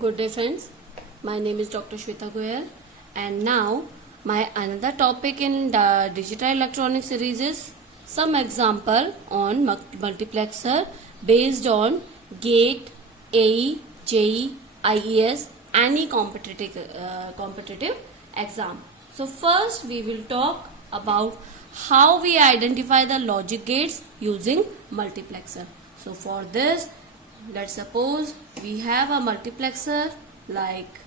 Good day friends, my name is Dr. Shweta Goyal and now my another topic in the digital electronic series is some example on multiplexer based on GATE, AE, JEE, IES, any competitive exam. So first we will talk about how we identify the logic gates using multiplexer. So for this, let's suppose we have a multiplexer like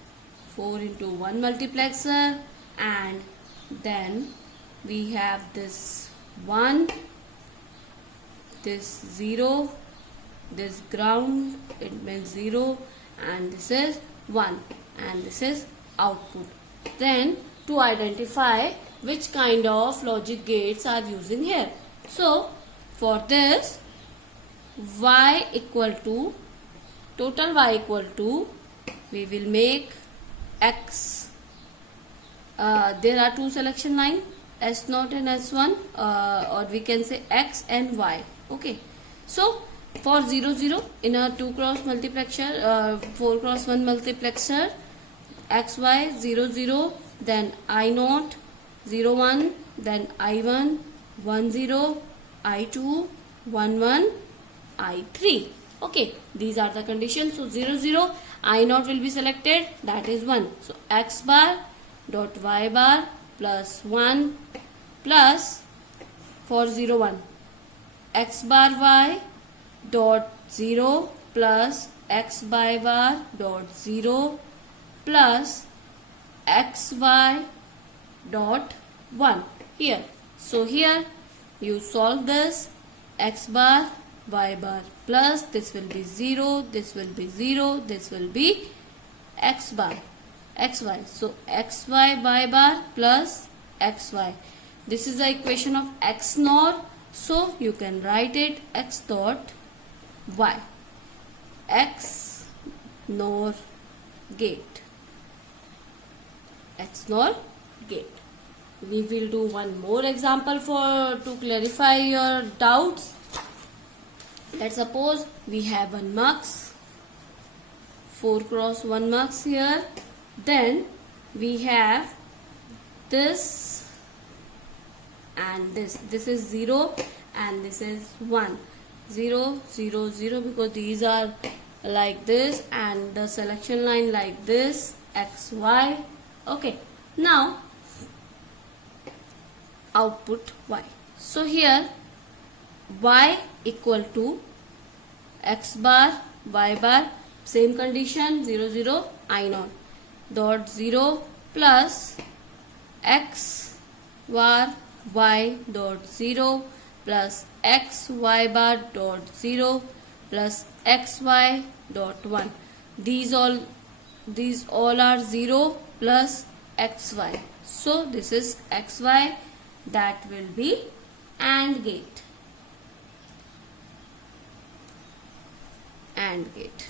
4 into 1 multiplexer, and then we have this 1, this 0, this ground, it means 0, and this is 1, and this is output. Then to identify which kind of logic gates are using here. So for this, y equal to total y equal to, we will make x, there are two selection line, S0 and S1, or we can say x and y. Okay, so for 0 0 in a 2 cross multiplexer, 4 cross 1 multiplexer, xy 0 0, then I0 0 1, then I1 1 0, I2 1 1, I3. Okay, these are the conditions. So 0 0, I0 will be selected, that is 1. So x bar dot y bar plus 1 plus for 0 1, x bar y dot 0 plus x by bar dot 0 plus xy dot 1 here. So here you solve this, x bar y bar plus this will be 0, this will be 0, this will be x bar xy. So xy y bar plus xy. This is the equation of x nor. So you can write it x dot y, x nor gate, x nor gate. We will do one more example to clarify your doubts. Let's suppose we have 1 mux, 4 cross 1 mux here. Then we have this and this. This is 0 and this is 1. 0, 0, 0, because these are like this and the selection line like this, x, y. Okay, now output y. So here y equal to x bar y bar, same condition, 0 0, I0 dot 0 plus x bar y dot 0 plus x y bar dot 0 plus xy dot 1. These all are 0 plus xy. So this is xy, that will be AND gate. AND gate.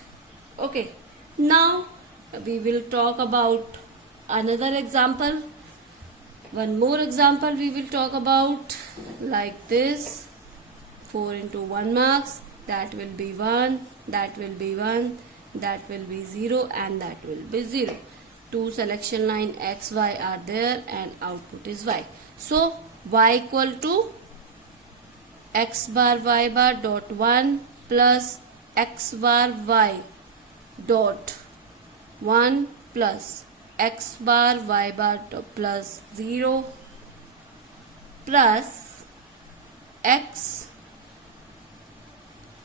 Okay, now we will talk about another example. One more example we will talk about like this, 4 into 1 marks, that will be 1, that will be 1, that will be 0, and that will be 0. Two selection line x, y are there and output is y. So y equal to x bar y bar dot 1 plus x bar y dot 1 plus x bar y bar dot plus 0 plus x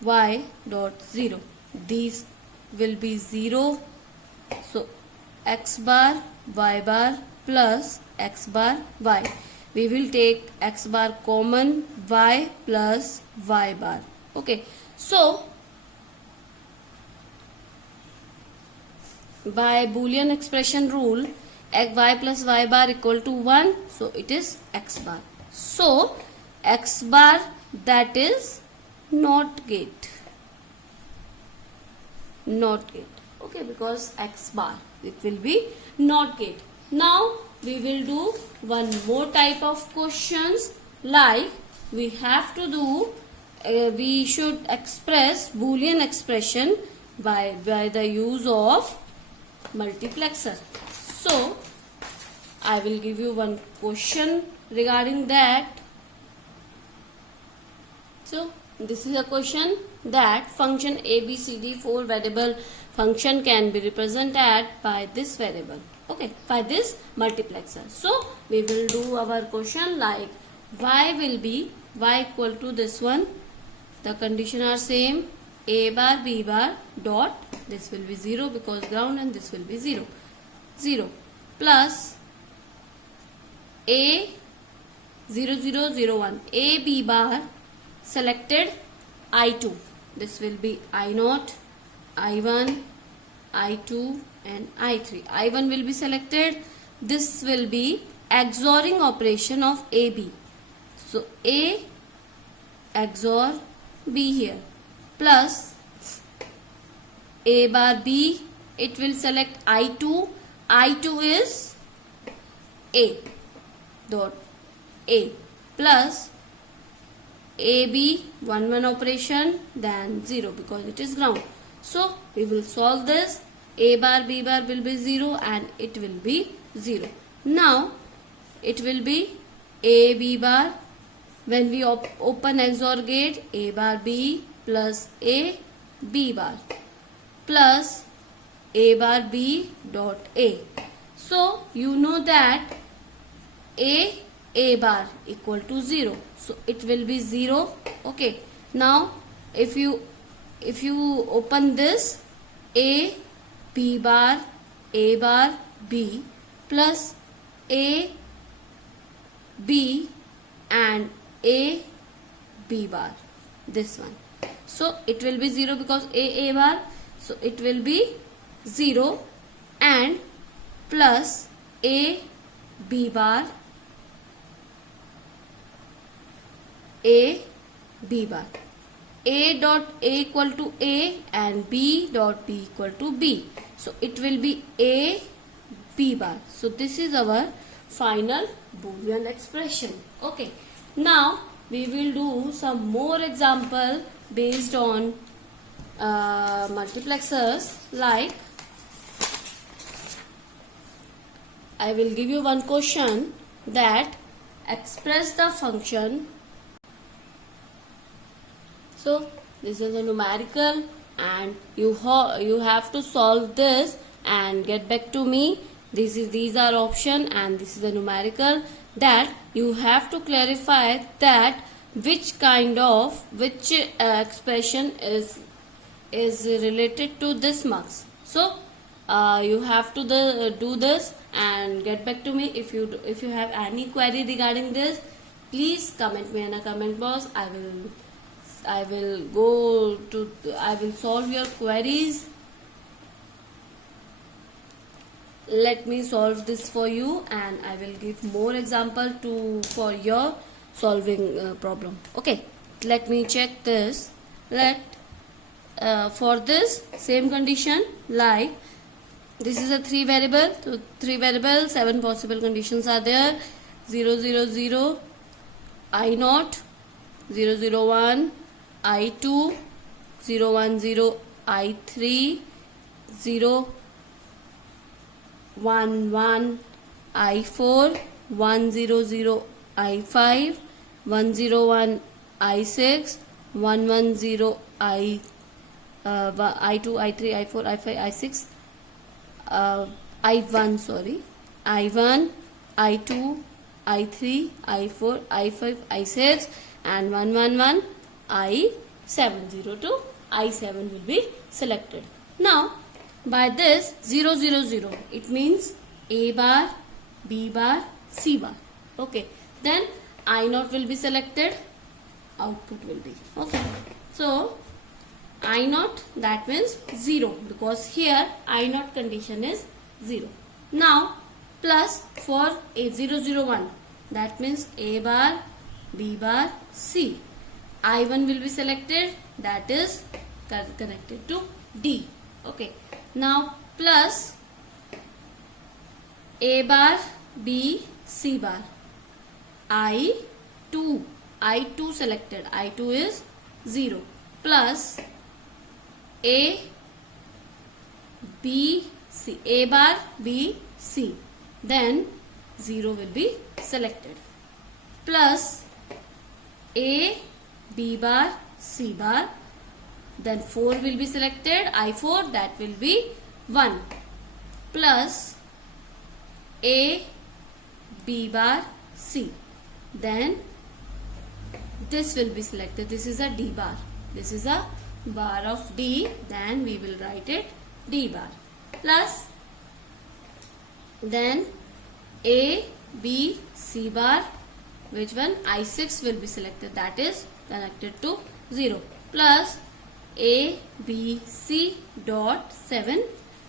y dot 0. These will be 0. So x bar y bar plus x bar y. We will take x bar common, y plus y bar. Okay, so by Boolean expression rule, y plus y bar equal to 1, so it is x bar. So x bar, that is NOT gate. NOT gate. Okay, because x bar, it will be NOT gate. Now we will do one more type of questions, like we have to do, we should express Boolean expression by the use of multiplexer. So I will give you one question regarding that. So this is a question that function ABCD 4 variable function can be represented by this variable. Okay, by this multiplexer. So we will do our question like y will be y equal to this one. The condition are same, a bar b bar dot, this will be 0 because ground, and this will be 0. 0 plus a 0 0 0 1 a b bar selected I2. This will be I0, I1, I2 and I3. I1 will be selected. This will be XORing operation of AB. So A XOR B here plus A bar B. It will select I2. I2 is A dot A plus AB 1 1 operation, then 0 because it is ground. So we will solve this. A bar B bar will be 0 and it will be 0. Now it will be A B bar. When we open XOR gate, A bar B plus A B bar plus A bar B dot A. So you know that A bar equal to 0. So it will be 0. Okay. Now if you open this, A B bar B plus A B and A B bar, this one. So it will be 0 because A bar. So it will be 0 and plus A B bar A B bar. A dot A equal to A and B dot B equal to B. So it will be A B bar. So this is our final Boolean expression. Okay. Now we will do some more example based on multiplexers. Like I will give you one question that express the function. So this is a numerical and you have to solve this and get back to me. These are option and this is a numerical, that you have to clarify that which expression is related to this marks. So you have to do this and get back to me. If you have any query regarding this, please comment me in a comment box. I will solve your queries. Let me solve this for you and I will give more example for your solving problem. Okay, let me check this. For this same condition, like this is a 3 variable. So 3 variables, 7 possible conditions are there. 0 0 0 I0, 0 0 1 I2, 0 1 0 I3, 0 1 1 I4, 1 0 0 I5, 1 0 1 I6, 1 1 0 I2, I3, I4, I5, I6, I1, sorry, I1, I2, I3, I4, I5, I6 and 1 1 1 I7, 0 to I7 will be selected. Now by this 0 0 0, it means A bar, B bar, C bar. Okay, then I0 will be selected, output will be. Okay, so I0, that means 0 because here I0 condition is 0. Now plus for A001, that means A bar, B bar, C. I1 will be selected, that is connected to D. Okay, now plus A bar, B, C bar. I2 selected, I2 is 0 plus A, B, C. A bar, B, C. Then 0 will be selected. Plus A, B bar, C bar. Then 4 will be selected. I4, that will be 1. Plus A, B bar, C. Then this will be selected. This is a D bar. This is a bar of D. Then we will write it D bar. Plus then A, B, C bar. Which one? I6 will be selected. That is connected to 0. Plus A, B, C dot 7.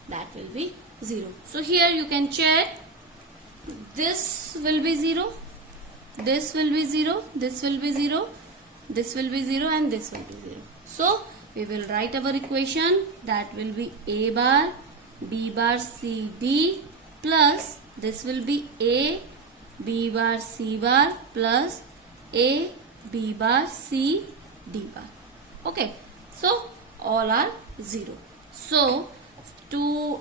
That will be 0. So here you can check. This will be 0. This will be 0. This will be 0. This will be 0 and this will be 0. So we will write our equation. That will be A bar, B bar, C, D plus this will be A, B bar, C bar plus A, B bar, C, D bar. Okay. So all are 0. So to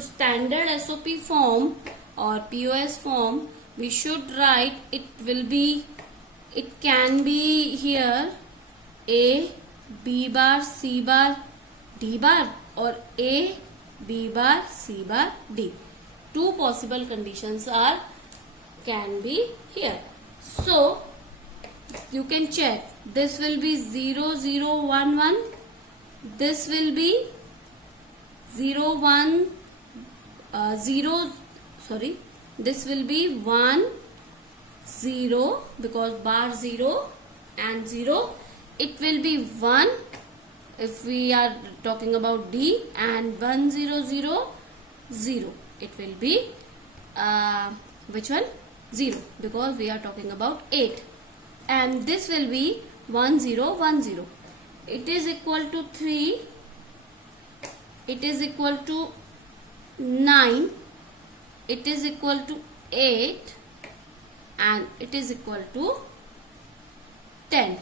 standard SOP form or POS form, we should write it can be here A, B bar, C bar, D bar or A, B bar, C bar, D. Two possible conditions can be here. So you can check. This will be 0, 0, 1, 1. This will be 0, 1, 0. Sorry. This will be 1, 0 because bar 0 and 0. It will be 1 if we are talking about D and 1, 0, 0, 0. It will be which one? 0 because we are talking about 8. And this will be 1, 0, 1, 0. It is equal to 3. It is equal to 9. It is equal to 8 and it is equal to 10.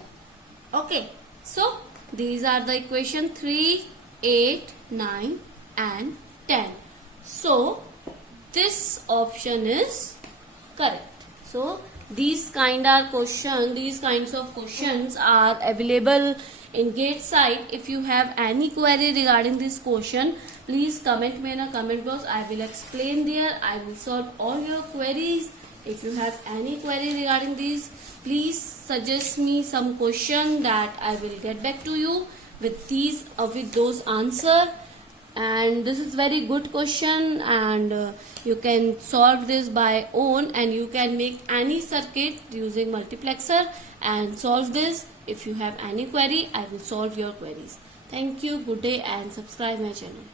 Okay. So these are the equation 3, 8, 9 and 10. So this option is correct. So these kinds of questions are available in GATE site. If you have any query regarding this question, please comment me in a comment box. I will explain there. I will solve all your queries. If you have any query regarding these, please suggest me some question that I will get back to you with those answer. And this is very good question, and you can solve this by own, and you can make any circuit using multiplexer and solve this. If you have any query, I will solve your queries. Thank you, good day, and subscribe my channel.